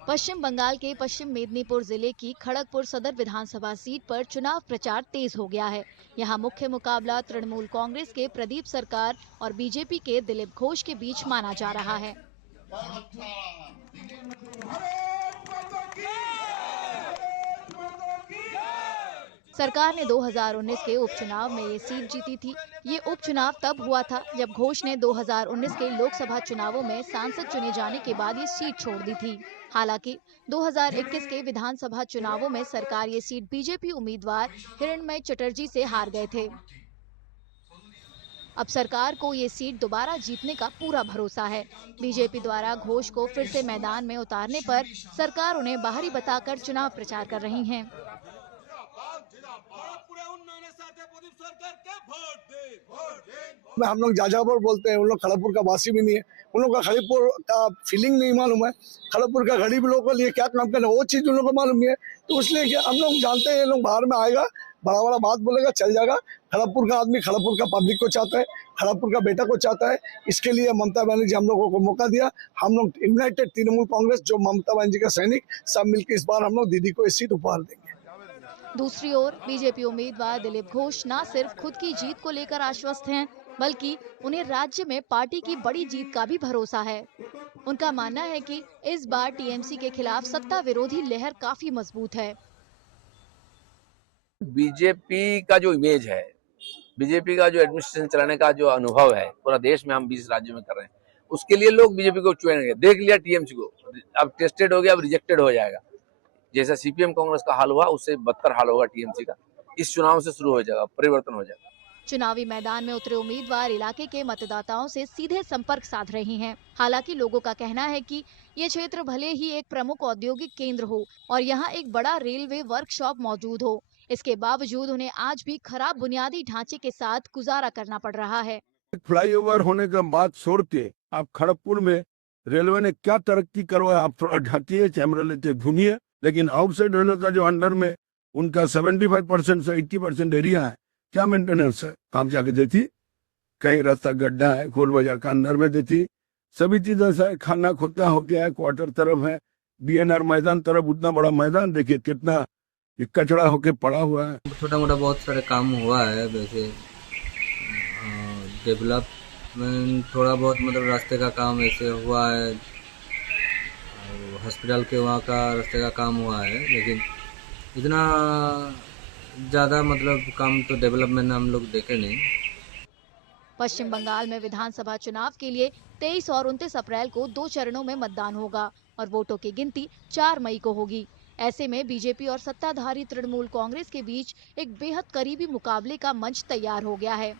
पश्चिम बंगाल के पश्चिम मेदिनीपुर जिले की खड़गपुर सदर विधानसभा सीट पर चुनाव प्रचार तेज हो गया है। यहां मुख्य मुकाबला तृणमूल कांग्रेस के प्रदीप सरकार और बीजेपी के दिलीप घोष के बीच माना जा रहा है। सरकार ने 2019 के उपचुनाव में ये सीट जीती थी। ये उपचुनाव तब हुआ था जब घोष ने 2019 के लोकसभा चुनावों में सांसद चुने जाने के बाद ये सीट छोड़ दी थी। हालांकि 2021 के विधानसभा चुनावों में सरकार ये सीट बीजेपी उम्मीदवार हिरणमय चटर्जी से हार गए थे। अब सरकार को ये सीट दोबारा जीतने का पूरा भरोसा है। बीजेपी द्वारा घोष को फिर से मैदान में उतारने पर सरकार उन्हें बाहरी बताकर चुनाव प्रचार कर रही है। हम लोग जाजापुर बोलते हैं, उन लोग खड़गपुर का वासी भी नहीं है, उन लोग का खड़गपुर का फीलिंग नहीं मालूम है। खड़गपुर का गरीब लोगों के लिए क्या काम करना वो चीज उन लोगों को मालूम नहीं है। तो इसलिए कि हम लोग जानते हैं ये लोग बाहर में आएगा, बड़ा बड़ा बात बोलेगा, चल जाएगा। खड़गपुर का आदमी खड़गपुर का पब्लिक को चाहता है, खड़गपुर का बेटा को चाहता है। इसके लिए ममता बनर्जी हम लोगों को मौका दिया। हम लोग यूनाइटेड तृणमूल कांग्रेस जो ममता बनर्जी का सैनिक सब मिलकर इस बार हम लोग दीदी को इस सीट उपहार देंगे। दूसरी ओर बीजेपी उम्मीदवार दिलीप घोष न सिर्फ खुद की जीत को लेकर आश्वस्त हैं, बल्कि उन्हें राज्य में पार्टी की बड़ी जीत का भी भरोसा है। उनका मानना है कि इस बार टीएमसी के खिलाफ सत्ता विरोधी लहर काफी मजबूत है। बीजेपी का जो इमेज है, बीजेपी का जो एडमिनिस्ट्रेशन चलाने का जो अनुभव है पूरा देश में हम 20 राज्यों में कर रहे हैं, उसके लिए लोग बीजेपी को चुनेंगे। देख लिया टीएमसी को, अब टेस्टेड हो गया, अब रिजेक्टेड हो जाएगा। जैसा सीपीएम कांग्रेस का हाल हुआ उससे बदतर हाल होगा टीएमसी का। इस चुनाव से शुरू हो जाएगा, परिवर्तन हो जाएगा। चुनावी मैदान में उतरे उम्मीदवार इलाके के मतदाताओं से सीधे संपर्क साध रही हैं। हालांकि लोगों का कहना है कि ये क्षेत्र भले ही एक प्रमुख औद्योगिक केंद्र हो और यहाँ एक बड़ा रेलवे वर्कशॉप मौजूद हो, इसके बावजूद उन्हें आज भी खराब बुनियादी ढांचे के साथ गुजारा करना पड़ रहा है। फ्लाईओवर होने का बात छोड़ के आप खड़गपुर में रेलवे ने क्या तरक्की करवाया, आप थोड़ा ढांकिए, कैमरा लेते घूमिए। लेकिन आउटसाइड रेलवे का जो अंडर में उनका 75% से 80% एरिया है, क्या मेंटेनेंस है? आप जाके देखिए, कहीं रास्ता गड्ढा है, गोल बाजार का अंदर में देखिए, सभी चीज ऐसा है। खाना खोता हो गया है, क्वार्टर तरफ है, बीएनआर मैदान तरफ उतना बड़ा मैदान देखिए कितना कचड़ा होके पड़ा हुआ है। छोटा मोटा बहुत सारे काम हुआ है, वैसे डेवलपमेंट थोड़ा बहुत, मतलब रास्ते का काम ऐसे हुआ है, हॉस्पिटल के वहाँ का रास्ते का काम हुआ है, लेकिन इतना ज़्यादा मतलब काम तो डेवलपमेंट हम लोग देखे नहीं। पश्चिम बंगाल में विधानसभा चुनाव के लिए 23 और 29 अप्रैल को 2 चरणों में मतदान होगा और वोटों की गिनती 4 मई को होगी। ऐसे में बीजेपी और सत्ताधारी तृणमूल कांग्रेस के बीच एक बेहद करीबी मुकाबले का मंच तैयार हो गया है।